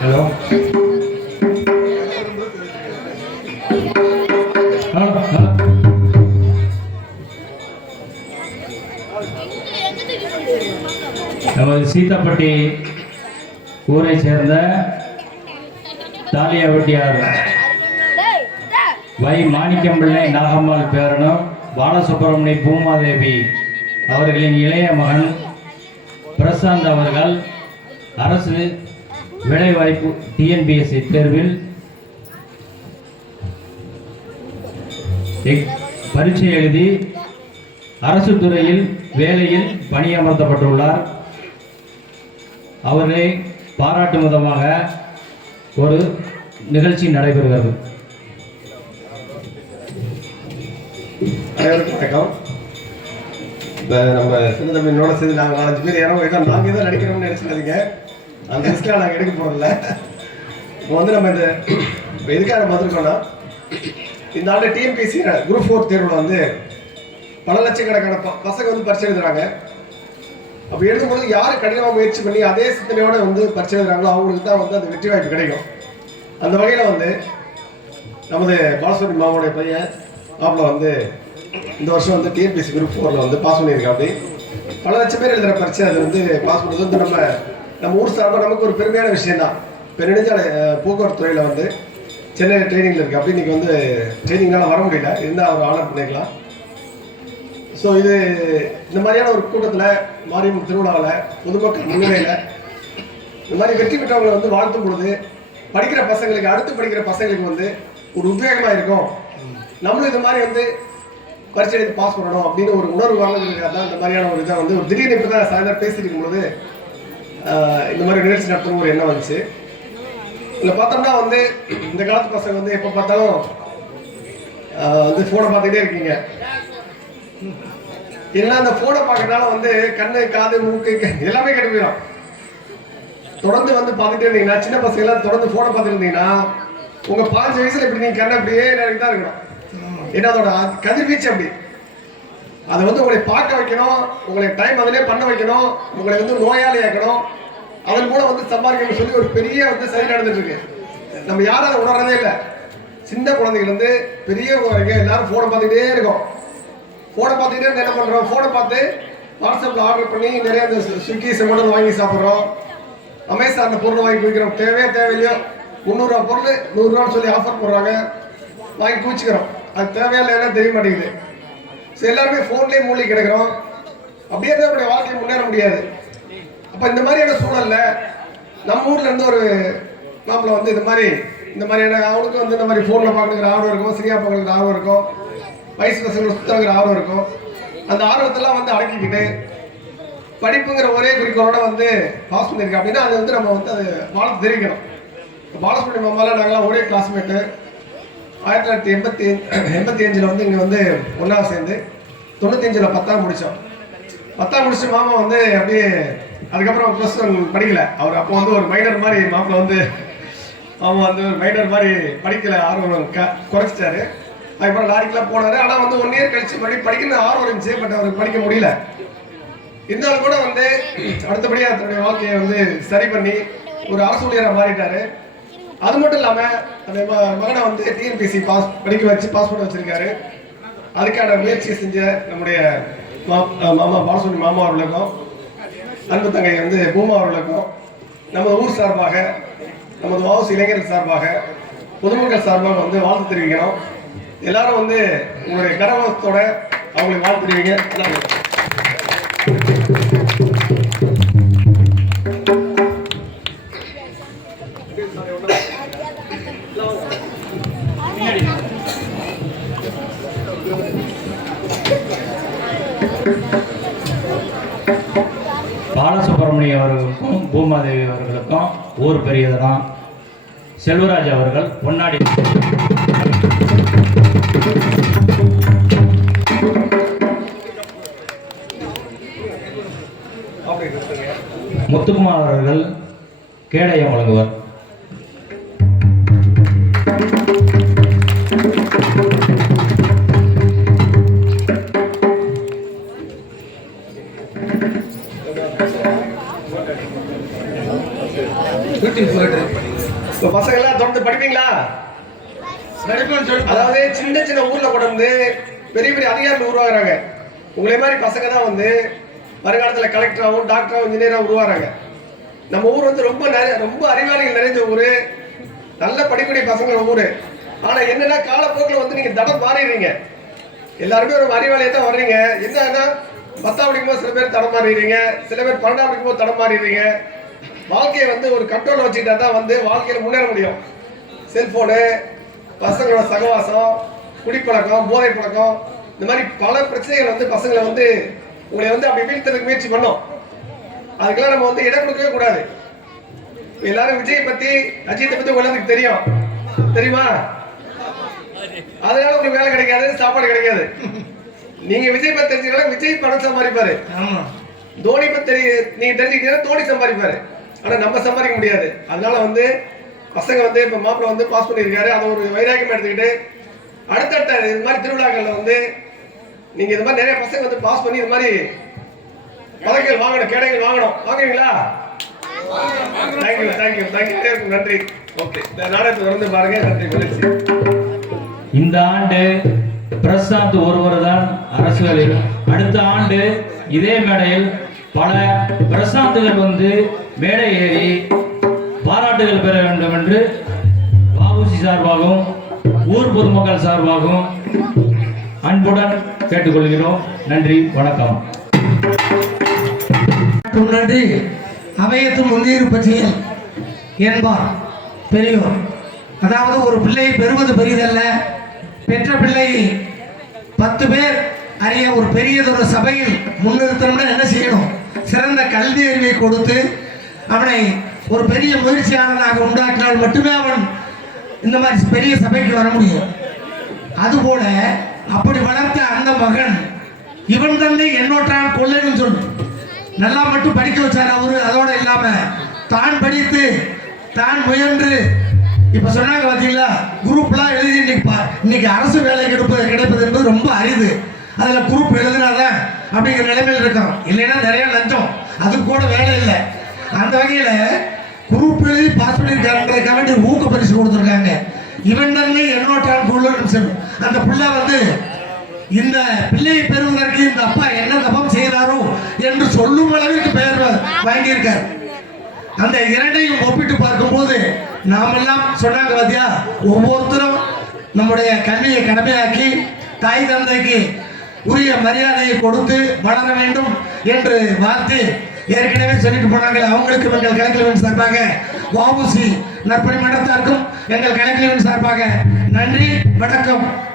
Hello? Hello நமது சீத்தாப்பட்டி ஊரை சேர்ந்த தாலியா வெட்டியார். வை மாணிக்கம்பிள்ளை நாகம்மாள் பேரனும் பாலசுப்பிரமணிய பூமாதேவி அவர்களின் இளைய மகன் பிரசாந்த் அவர்கள் அரசு வேலைவாய்ப்பு டிஎன்பிஎஸ்சி தேர்வில் பரீட்சை எழுதி அரசு துறையில் வேலையில் பணியமர்த்தப்பட்டுள்ளார். அவரை பாராட்டும் விதமாக ஒரு நிகழ்ச்சி நடைபெறுகிறது. அனைவருக்கும் வணக்கம். இப்போ நம்ம சின்ன தம்பினோட சேர்ந்து நாங்கள் நாலஞ்சு பேர் யாரோ ஏதோ நாங்கள் தான் நடிக்கிறோம்னு நினச்சிக்காதீங்க அந்த ரிஸ்க்கில் நாங்கள் எடுக்க போகிறதில்ல இப்போ வந்து நம்ம இந்த இப்போ எதுக்காக நம்ம வந்திருக்கோம்னா இந்த ஆண்டு டிஎன்பிசி குரூப் ஃபோர் தேர்வில் வந்து பல லட்சக்கணக்கான ப பசங்க வந்து பரிசு எழுதுறாங்க. அப்போ எழுதும்போது யார் கடினமாக முயற்சி பண்ணி அதே சிந்தனையோட வந்து பரிசு எழுதுறாங்களோ அவங்களுக்கு தான் வந்து அந்த வெற்றி வாய்ப்பு கிடைக்கும். அந்த வகையில் வந்து நமது பாலசுவரி மாமாவுடைய பையன் மாப்பிள்ள வந்து இந்த வருஷம் வந்து டிஎன்பிஎஸ்சி குரூப் ஃபோரில் வந்து பாஸ் பண்ணியிருக்காப்படி பல லட்சம் பேர் எழுதுகிற பரிசு அது வந்து பாஸ் பண்ணுறது வந்து நம்ம நம்ம ஊர் சார்பாக நமக்கு ஒரு பெருமையான விஷயம் தான் பெருநெடுஞ்சாலை போக்குவரத்து துறையில் வந்து சென்னையில் ட்ரைனிங்கில் இருக்குது அப்படி இன்னைக்கு வந்து ட்ரைனிங்னால வர முடியல. இருந்தால் அவர் ஆனர் பண்ணிக்கலாம். ஸோ இது இந்த மாதிரியான ஒரு கூட்டத்தில் மாரியம்மன் திருவிழாவில் பொதுமக்கள் முன்னிலையில் இந்த மாதிரி வெற்றி பெற்றவங்களை வந்து வாழ்த்தும் பொழுது படிக்கிற பசங்களுக்கு அடுத்து படிக்கிற பசங்களுக்கு வந்து ஒரு உத்வேகமாக இருக்கும். நம்மளும் இது மாதிரி வந்து பரிசு எடுத்து பாஸ் பண்ணணும் அப்படின்னு ஒரு உணர்வு வாங்குறதுக்காக தான் இந்த மாதிரியான ஒரு இதை வந்து ஒரு திடீர்னு இப்போ தான் சாயந்தரம் பேசிட்டு இருக்கும்போது இந்த மாதிரி நிகழ்ச்சி நடத்தணும் ஒரு எண்ணம் வந்துச்சு. இதில் பார்த்தோம்னா வந்து இந்த காலத்து பசங்க வந்து எப்போ பார்த்தாலும் வந்து ஃபோனை பார்த்துக்கிட்டே இருக்கீங்க. இல்லைன்னா அந்த ஃபோனை பார்க்கறதுனால வந்து கண்ணு காது மூக்கு எல்லாமே கெட்டு போயிடும். தொடர்ந்து வந்து பார்த்துட்டே இருந்தீங்கன்னா சின்ன பசங்க எல்லாம் தொடர்ந்து ஃபோனை பார்த்துட்டு இருந்தீங்கன்னா உங்க பாஞ்சு வயசுல இப்படி நீங்க கண்ணை அப்படியே நேரம் தான் இருக்கணும். ஏன்னா அதோட கதிர்வீச்சு அப்படி. அதை வந்து உங்களை பார்க்க வைக்கணும் உங்களை டைம் அதிலே பண்ண வைக்கணும் உங்களை வந்து நோயாளியாக்கணும். அதன் மூலம் வந்து சம்பாதிக்கணும்னு சொல்லி ஒரு பெரிய வந்து சரி நடந்துட்டு இருக்கு நம்ம யாரும் அதை உணர்றதே இல்லை. சின்ன குழந்தைகள் பெரியவங்க வரைக்கும் எல்லாரும் ஃபோனை பார்த்துக்கிட்டே இருக்கோம். ஃபோனை பார்த்துக்கிட்டே என்ன பண்ணுறோம் ஃபோனை பார்த்து வாட்ஸ்அப்பில் ஆர்டர் பண்ணி நிறைய இந்த ஸ்விக்கி செமடன் வாங்கி சாப்பிட்றோம். அமேசானில் பொருள் வாங்கி குடிக்கிறோம். தேவையே தேவையில்லையோ? முந்நூறுரூவா பொருள் நூறுரூவான்னு சொல்லி ஆஃபர் போடுறாங்க. வாங்கி குடிச்சுக்கிறோம் அது தேவையா தெரிய மாட்டேங்குது. எல்லாருமே ஃபோன்லேயே மூழ்கி கிடக்கிறோம். அப்படியே தான் நம்முடைய வாழ்க்கை முன்னேற முடியாது. அப்போ இந்த மாதிரியான சூழலில் நம்ம ஊர்ல இருந்து ஒரு மாப்பிள்ள வந்து இந்த மாதிரி இந்த மாதிரியான அவனுக்கு வந்து இந்த மாதிரி ஃபோனில் பார்க்கணுங்கிற ஆர்வம் இருக்கும். சினிமா பார்க்கணுங்கிற ஆர்வம் இருக்கும். வயசு பசங்களை சுத்தங்கிற ஆர்வம் இருக்கும். அந்த ஆர்வத்தெல்லாம் வந்து அடக்கிக்கிட்டு படிப்புங்கிற ஒரே குறிக்கோளோட வந்து பாஸ் பண்ணியிருக்கேன் அப்படின்னா அது வந்து நம்ம வந்து அது வாழ்த்து தெரிவிக்கணும். பாலசுப்ரமணிய மாமாலாம் நாங்களாம் ஒரே கிளாஸ்மேட்டு ஆயிரத்தி தொள்ளாயிரத்தி எண்பத்தி எண்பத்தி அஞ்சில் வந்து இங்கே வந்து ஒன்றா சேர்ந்து தொண்ணூத்தஞ்சில் பத்தாம் முடித்தோம் பத்தாம் முடிச்ச மாமா வந்து அப்படியே அதுக்கப்புறம் ப்ளஸ் ஒன் படிக்கல. அவர் அப்போ வந்து ஒரு மைனர் மாதிரி மாப்பிள்ள வந்து மாமா வந்து ஒரு மைனர் மாதிரி படிக்கல ஆர்வம் க குறைச்சிட்டாரு. அதுக்கப்புறம் லாரிக்கெல்லாம் போனார். ஆனால் வந்து ஒன் இயர் கழிச்சு படி படிக்கணும் ஆர்வம் இருந்துச்சு பட் அவருக்கு படிக்க முடியல. இருந்தாலும் கூட வந்து அடுத்தபடியாக தன்னுடைய வாழ்க்கையை வந்து சரி பண்ணி ஒரு அரசு ஊழியராக மாறிட்டாரு. அது மட்டும் இல்லாமல் அந்த ம- மகனை வந்து டிஎன்பிசி பாஸ் படிக்க வச்சு பாஸ்போர்ட் வச்சிருக்காரு. அதுக்கான முயற்சி செஞ்ச நம்முடைய மா- மாமா பாலசுமணி மாமா அவர்களுக்கும் அன்பு தங்கை வந்து பூமா அவர்களுக்கும் நமது ஊர் சார்பாக நமது வாவுஸ் இளைஞர்கள் சார்பாக பொதுமக்கள் சார்பாக வந்து வாழ்த்து தெரிவிக்கிறோம் எல்லாரும் வந்து உங்களுடைய கரவத்தோட அவங்களுக்கு வாழ்த்து தெரிவிங்க பாலசுப்ரமணிய அவர்களுக்கும் பூமாதேவி அவர்களுக்கும் ஊர் பெரியதுதான். செல்வராஜ் அவர்கள் பொன்னாடி முத்துக்குமார் அவர்கள் கேடயம் வழங்குவர் அதாவது சின்ன சின்ன ஊர்ல கூட வந்து பெரிய பெரிய அதிகாரிகள் உருவாகுறாங்க உங்களே மாதிரி பசங்க தான் வந்து வருங்காலத்தில் கலெக்டராகவும் டாக்டராகவும் இன்ஜினியராகவும் உருவாகிறாங்க நம்ம ஊர் வந்து ரொம்ப நிறைய ரொம்ப அறிவாளிகள் நிறைஞ்ச ஊர். நல்ல படிக்கூடிய பசங்க ஊர். ஆனால் என்னென்னா காலப்போக்கில் வந்து நீங்கள் தடம் மாறிடுறீங்க. எல்லாருமே ஒரு அறிவாளியை தான் வர்றீங்க. என்னன்னா பத்தாம் படிக்கும்போது சில பேர் தடம் மாறிடுறீங்க. சில பேர் பன்னெண்டாம் படிக்கும்போது தடம் மாறிடுறீங்க. வாழ்க்கையை வந்து ஒரு கண்ட்ரோல் வச்சுக்கிட்டா தான் வந்து வாழ்க்கையில் முன்னேற முடியும். செல்ஃபோனு பசங்களோட சகவாசம் குடிப்பழக்கம் போதை பழக்கம் இந்த மாதிரி பல பிரச்சனைகள் வந்து பசங்களை வந்து உங்களை வந்து அப்படி வீழ்த்துறதுக்கு முயற்சி பண்ணோம். அதுக்கெல்லாம் நம்ம வந்து இடம் கொடுக்கவே கூடாது. எல்லாரும் விஜய் பத்தி அஜித்தை பத்தி உங்களுக்கு தெரியும். தெரியுமா? அதனால உங்களுக்கு வேலை கிடைக்காது சாப்பாடு கிடைக்காது. நீங்க விஜய் பத்தி தெரிஞ்சுக்கலாம் விஜய் பணம் சம்பாதிப்பாரு. ஆமா. தோனி பத்தி நீங்க தெரிஞ்சுக்கிட்டீங்கன்னா தோனி சம்பாதிப்பாரு. ஆனா நம்ம சம்பாதிக்க முடியாது. அதனால வந்து பசங்க வந்து இப்போ மாப்பிள்ள வந்து பாஸ் பண்ணியிருக்காரு. அதை ஒரு வைராக்கியம் எடுத்துக்கிட்டு அடுத்தடுத்த இது மாதிரி திருவிழாக்கள்ல வந்து நீங்கள் இது மாதிரி நிறைய பசங்க வந்து பாஸ் பண்ணி இது மாதிரி பதக்கங்கள் வாங்கணும் கேடைகள் வாங்கணும். வாங்குவீங்களா? Thank you thank you thank you நன்றி. ஓகே இந்த நாடகத்தை தொடர்ந்து பாருங்க. நன்றி மகிழ்ச்சி. இந்த ஆண்டு பிரசாந்த் ஒருவர் தான் அரசுகளில் அடுத்த ஆண்டு இதே மேடையில் பல பிரசாந்துகள் வந்து மேடை ஏறி பாராட்டுகள் பெற வேண்டும் என்று வாவுசி சார்பாகவும் ஊர் பொதுமக்கள் சார்பாகவும் அன்புடன் கேட்டுக்கொள்கிறோம். நன்றி வணக்கம். முன்னாடி அவையத்து முன்னேறு பற்றியல் என்பார் பெரியோர். அதாவது ஒரு பிள்ளையை பெறுவது பெரியதல்ல. பெற்ற பிள்ளை பத்து பேர் அறிய ஒரு பெரியதொரு சபையில் முன்னிறுத்தணும்னா என்ன செய்யணும்? சிறந்த கல்வி அறிவை கொடுத்து அவனை ஒரு பெரிய முயற்சியாளனாக உண்டாக்கினால் மட்டுமே அவன் இந்த மாதிரி பெரிய சபைக்கு வர முடியும். அதுபோல அப்படி வளர்த்த அந்த மகன் இவன் தந்தை என்னோட்டான் கொள்ளைன்னு சொல்லு நல்லா மட்டும் படிக்க வச்சார் அவரு அதோட இல்லாம தான் படித்து தான் முயன்று. இப்ப சொன்னாங்க பாத்தீங்களா குரூப்லாம் எழுதி இன்னைக்கு இன்னைக்கு அரசு வேலை கிடைப்பது கிடைப்பது என்பது ரொம்ப அரிது. அதுல குரூப் எழுதினாதான் அப்படிங்கிற நிலைமையில் இருக்கான். இல்லைன்னா நிறைய லஞ்சம் அதுக்கு கூட வேலை இல்லை. அந்த வகையில குரூப் எழுதி பாஸ் பண்ணியிருக்காருன்றதுக்காக வேண்டி ஊக்க பரிசு கொடுத்துருக்காங்க. இவன் தானே என்னோட அந்த பிள்ளை வந்து இந்த பிள்ளையை பெறுவதற்கு இந்த அப்பா என்ன தபம் செய்தாரோ என்று சொல்லும் அளவிற்கு பெயர் வாங்கியிருக்கார். அந்த இரண்டையும் ஒப்பிட்டு பார்க்கும்போது நாமெல்லாம் சொன்னாங்க பாத்தியா ஒவ்வொருத்தரும் நம்முடைய கல்வியை கடமையாக்கி தாய் தந்தைக்கு உரிய மரியாதையை கொடுத்து வளர வேண்டும் என்று வார்த்தை ஏற்கனவே சொல்லிட்டு போனாங்க அவங்களுக்கு எங்கள் கணக்கில் சார்பாக வாபுசி நற்பணி மன்றத்தாருக்கும் எங்கள் கணக்கில் சார்பாக நன்றி வணக்கம்.